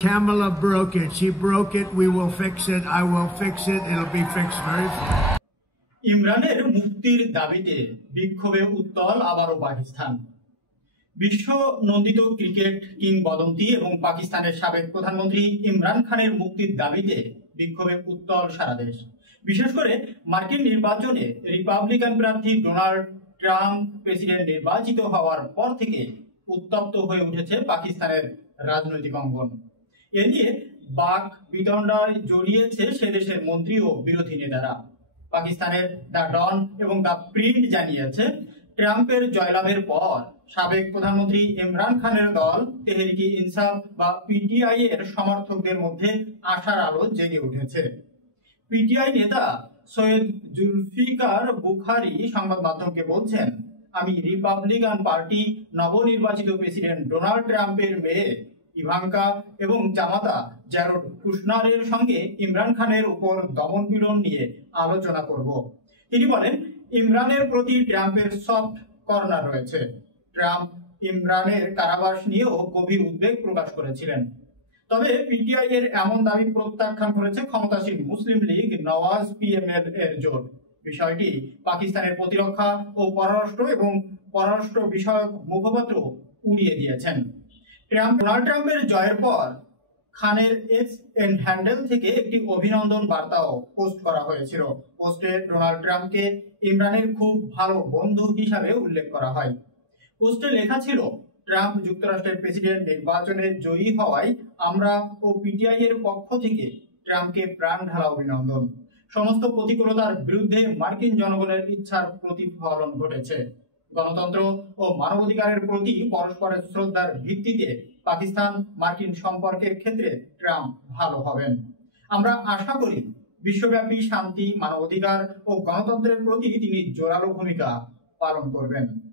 Kamala broke it. She broke it. We will fix it. I will fix it. It'll be fixed very fast. ইমরানের মুক্তির দাবিতে বিক্ষোভে উত্তাল আবারও পাকিস্তান। বিশ্ব নন্দিত ক্রিকেট কিংবদন্তি এবং পাকিস্তানের সাবেক প্রধানমন্ত্রী ইমরান খানের মুক্তির দাবিতে বিক্ষোভে উত্তাল সারা দেশ। বিশেষ করে মার্কিন নির্বাচনে রিপাবলিকান প্রার্থী ডোনাল্ড ট্রাম্প প্রেসিডেন্ট নির্বাচিত হওয়ার পর থেকে উত্তপ্ত হয়ে উঠেছে পাকিস্তানের রাজনৈতিক অঙ্গন। এ নিয়ে বাক বিতণ্ডায় জড়িয়েছে সে দেশের মন্ত্রী ও বিরোধী নেতারা। পাকিস্তানের দ্য ডন এবং দ্য প্রিন্ট জানিয়েছে, ট্রাম্পের জয়লাভের পর সাবেক প্রধানমন্ত্রী ইমরান খানের দল তেহরিকে ইনসাফ বা পিটিআই এর সমর্থকদের মধ্যে আশার আলো জেগে উঠেছে। পিটিআই নেতা সৈয়দ জুলফিকার বুখারী সংবাদ মাধ্যমকে বলছেন, আমি রিপাবলিকান পার্টি নবনির্বাচিত প্রেসিডেন্ট ডোনাল্ড ট্রাম্পের মেয়ে ইভাঙ্কা এবং জামাতা জ্যারড কুশনারের সঙ্গে ইমরান খানের উপর দমনপীড়ন নিয়ে আলোচনা করব। তিনি বলেন, ইমরানের প্রতি ট্রাম্পের সফট কর্নার রয়েছে। ট্রাম্প ইমরানের কারাবাস নিয়েও গভীর উদ্বেগ প্রকাশ করেছিলেন। তবে পিটিআই এর এমন দাবি প্রত্যাখ্যান করেছে ক্ষমতাসীন মুসলিম লীগ নওয়াজ পিএমএল এর জোট। বিষয়টি পাকিস্তানের প্রতিরক্ষা ও পররাষ্ট্র বিষয়ক মুখপাত্র উড়িয়ে দিয়েছেন। ডোনাল্ড ট্রাম্পের জয়ের পর খানের এক্স হ্যান্ডেল থেকে একটি অভিনন্দন বার্তাও পোস্ট করা হয়েছিল। পোস্টে ডোনাল্ড ট্রাম্পকে ইমরানের খুব ভালো বন্ধু হিসাবে উল্লেখ করা হয়। পোস্টে লেখা ছিল, ট্রাম্প যুক্তরাষ্ট্রের প্রেসিডেন্ট নির্বাচনে জয়ী হওয়ায় আমরা ও পিটিআই এর পক্ষ থেকে ট্রাম্পকে প্রাণ ঢালা অভিনন্দন। সমস্ত প্রতিকূলতার বিরুদ্ধে মার্কিন জনগণের ইচ্ছার প্রতিফলন ঘটেছে। গণতন্ত্র ও মানবাধিকারের প্রতি পরস্পরের শ্রদ্ধার ভিত্তিতে পাকিস্তান মার্কিন সম্পর্কের ক্ষেত্রে ট্রাম্প ভালো হবেন। আমরা আশা করি বিশ্বব্যাপী শান্তি, মানবাধিকার ও গণতন্ত্রের প্রতি তিনি জোরালো ভূমিকা পালন করবেন।